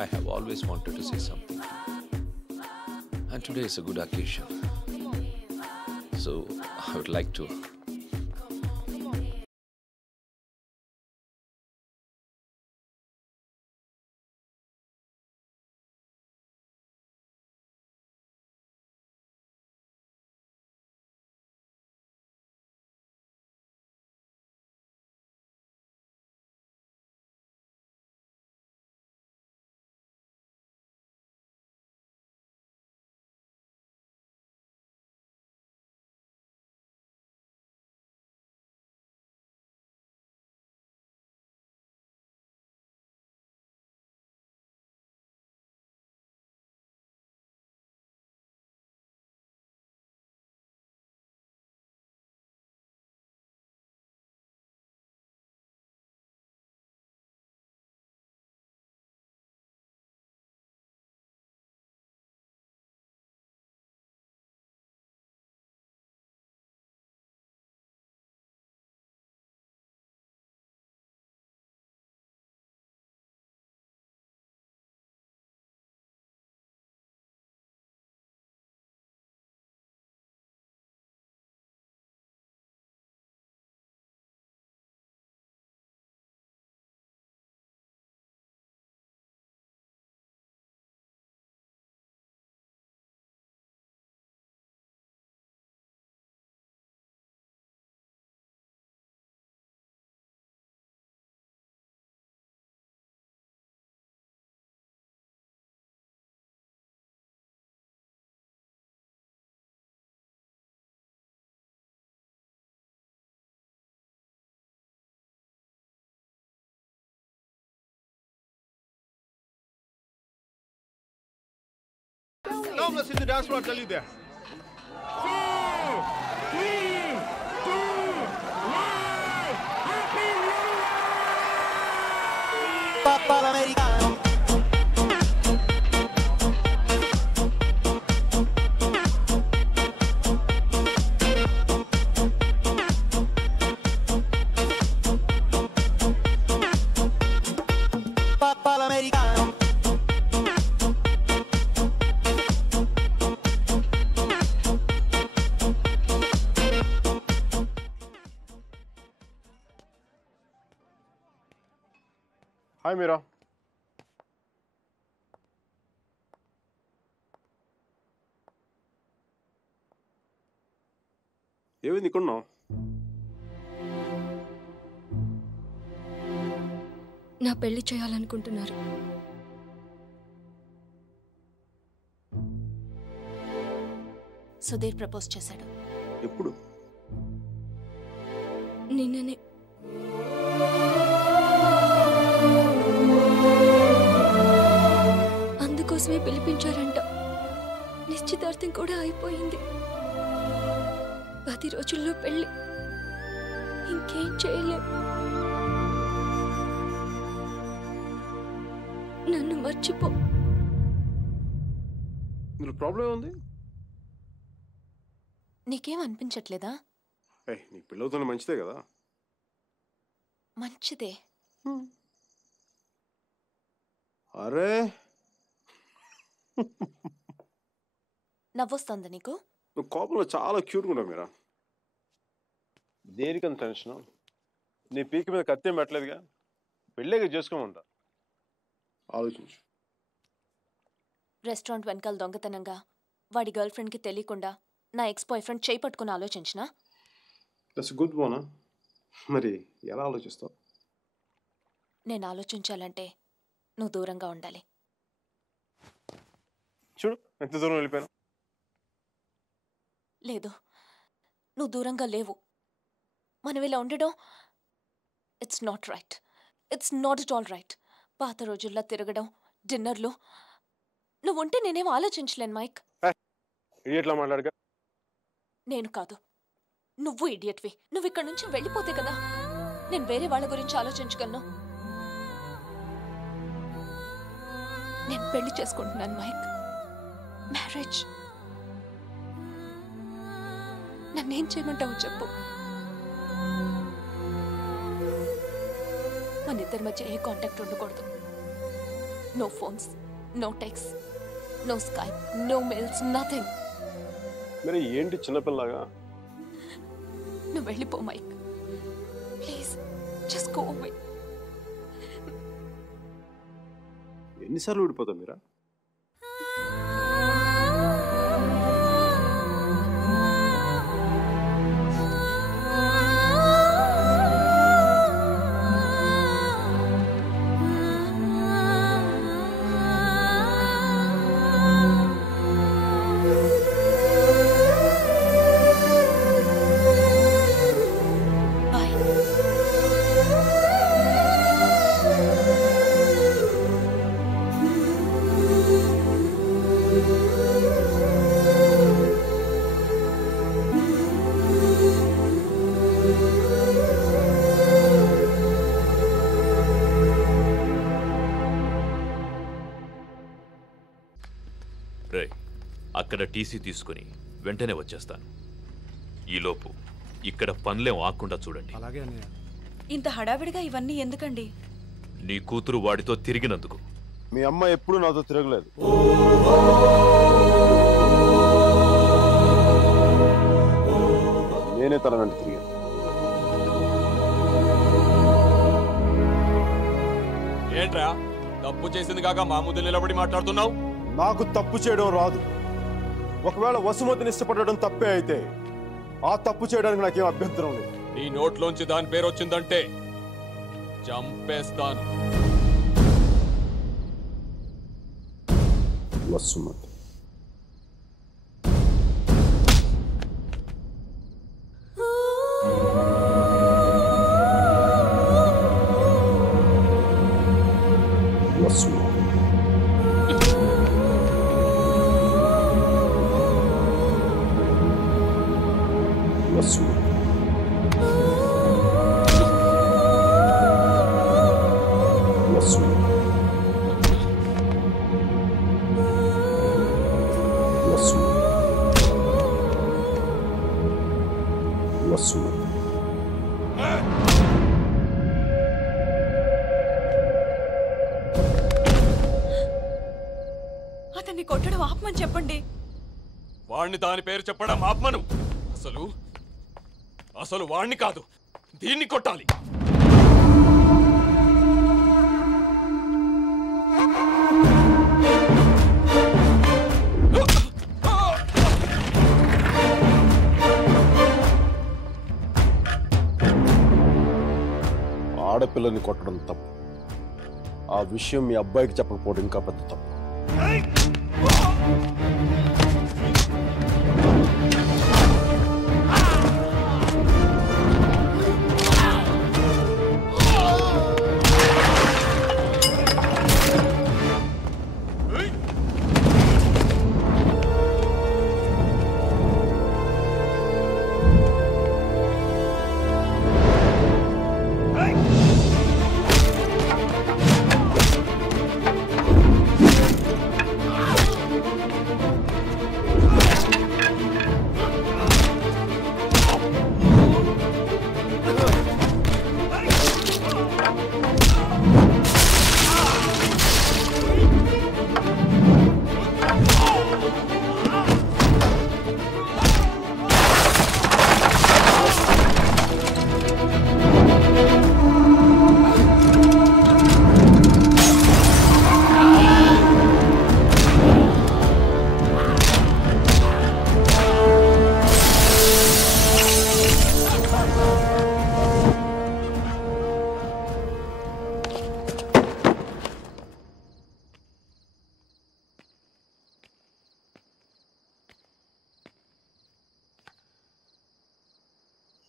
I have always wanted to say something to you. And today is a good occasion. So I would like to. Now let's see the dance floor. I'll tell you there. 4, 3, 2, 1. Happy New Year! Papa Americano. Papa Americano. Hi, Mira. ఏమైంది ఇక్కడ ఉన్నావు? నా పెళ్లి చేయాలనుకుంటున్నారు. Sudheer propose చేశాడు. ఎప్పుడు? నిన్ననే. అందుకోసమే పిలిపించారంట. నిశ్చితార్థం కూడా అయిపోయింది. 10 రోజుల్లో పెళ్లి. ఇంకేం చేయలేం. నన్ను మర్చిపో. ఇందులో ప్రాబ్లం ఏముంది? నీకేం అనిపించట్లేదా? నీకు పెళ్ళవుతున్న మంచిదే కదా. మంచిదే. అరే నవ్వొస్తుందా నీకు? నువ్వు కోపంలో చాలా క్యూట్గా ఉంటావు మీరా. దేనికంత టెన్షన్? నీ పీక మీద కత్తేం పెట్టలేదుగా. పెళ్ళేగా చేసుకోమంటా. ఆలోచించు. రెస్టారెంట్ వెనకాల దొంగతనంగా వాడి గర్ల్ ఫ్రెండ్కి తెలియకుండా నా ఎక్స్ బాయ్ ఫ్రెండ్ చేయి పట్టుకుని ఆలోచించినా? దట్స్ గుడ్ బోనా. మరి ఎలా ఆలోచిస్తావు? నేను ఆలోచించాలంటే నువ్వు దూరంగా ఉండాలి. చూడు ఎంత దూరం వెళ్ళిపోయాను. లేదు, నువ్వు దూరంగా లేవు. మనం ఇలా ఉండడం it's not right. It's not it all right. పాత రోజుల్లో తిరగడం, డిన్నర్లు, నువ్వు ఉంటే నేనేం ఆలోచించలేను మైక్. ఇడియట్లా మాట్లాడగా. నేను కాదు, నువ్వు ఇడియట్వి. నువ్వు ఇక్కడ నుంచి వెళ్ళిపోతే కదా నేను వేరే వాళ్ళ గురించి ఆలోచించగలను. నేను పెళ్లి చేసుకుంటున్నాను మైక్. మ్యారేజ్. నన్నేం చేయమంటావు చెప్పు. మన ఇద్దరి మధ్య ఏ కాంటాక్ట్ ఉండకూడదు. No phones, no texts, no Skype, no mails, nothing. మరి ఏంటి చిన్నపిల్లగా? నువ్వు వెళ్ళిపో mike. Please just go away. ఎన్నిసార్లు ఊడిపోతావు మీరా? అక్కడ టీసీ తీసుకుని వెంటనే వచ్చేస్తాను. ఈలోపు ఇక్కడ పనులేం ఆకుండా చూడండి. ఇంత హడావిడిగా ఇవన్నీ ఎందుకండి? నీ కూతురు వాడితో తిరిగినందుకు. మీ అమ్మ ఎప్పుడు నాతో తిరగలేదు. నేనే తన వెంట తిరిగాను. ఏంట్రా తప్పు చేసింది కాక మా ముందు నిలబడి మాట్లాడుతున్నావు? నాకు తప్పు చేయడం రాదు. ఒకవేళ వసుమతిని ఇష్టపడడం తప్పే అయితే ఆ తప్పు చేయడానికి నాకేం అభ్యంతరం లేదు. నీ నోట్లోంచి దాని పేరు వచ్చిందంటే చంపేస్తాను. వసుమతి అతన్ని కొట్టడం ఆపమని చెప్పండి. వాణ్ణి దాని పేరు చెప్పడం ఆపమను. అసలు వాణ్ణి కాదు, దీన్ని కొట్టాలి. ఆడపిల్లని కొట్టడం తప్పు. ఆ విషయం మీ అబ్బాయికి చెప్పకపోవడం ఇంకా పెద్ద తప్పు.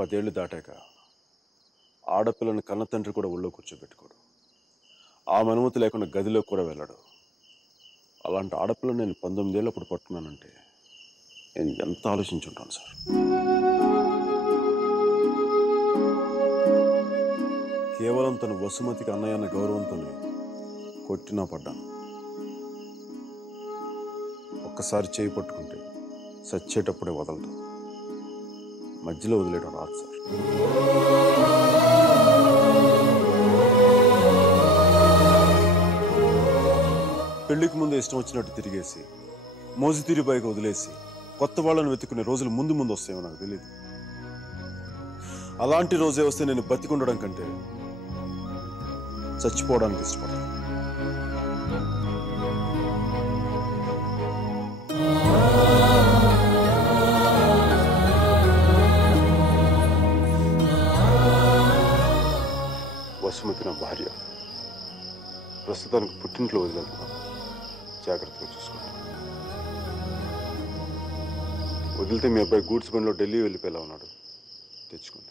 పదేళ్లు దాటాక ఆడపిల్లని కన్న తండ్రి కూడా ఒళ్ళో కూర్చోబెట్టుకోడు. ఆమె అనుమతి లేకుండా గదిలో కూడా వెళ్ళడు. అలాంటి ఆడపిల్లని నేను 19 ఏళ్ళప్పుడు పట్టుకున్నానంటే నేను ఎంత ఆలోచించుంటాను సార్. కేవలం తన వసుమతికి అన్నయ్య అన్న గౌరవంతోనే కొట్టినా పడ్డాను. ఒక్కసారి చేయి పట్టుకుంటే చచ్చేటప్పుడే వదలదు. మధ్యలో వదిలేయడం రాదు సార్. పెళ్లికి ముందు ఇష్టం వచ్చినట్టు తిరిగేసి మోజు తీరిపైకి వదిలేసి కొత్త వాళ్ళని వెతుకునే రోజులు ముందు ముందు వస్తాయో నాకు తెలియదు. అలాంటి రోజే వస్తే నేను బతికుండడం కంటే చచ్చిపోవడానికి ఇష్టపడతాను. వసుమతి నా భార్య. ప్రస్తుతానికి పుట్టింట్లో వదిలేస్తున్నాను. జాగ్రత్తగా చూసుకుంటాను. వదిలితే మీ అబ్బాయి గూడ్స్ బండిలో ఢిల్లీ వెళ్ళిపోయేలా ఉన్నాడు. తెచ్చుకోండి.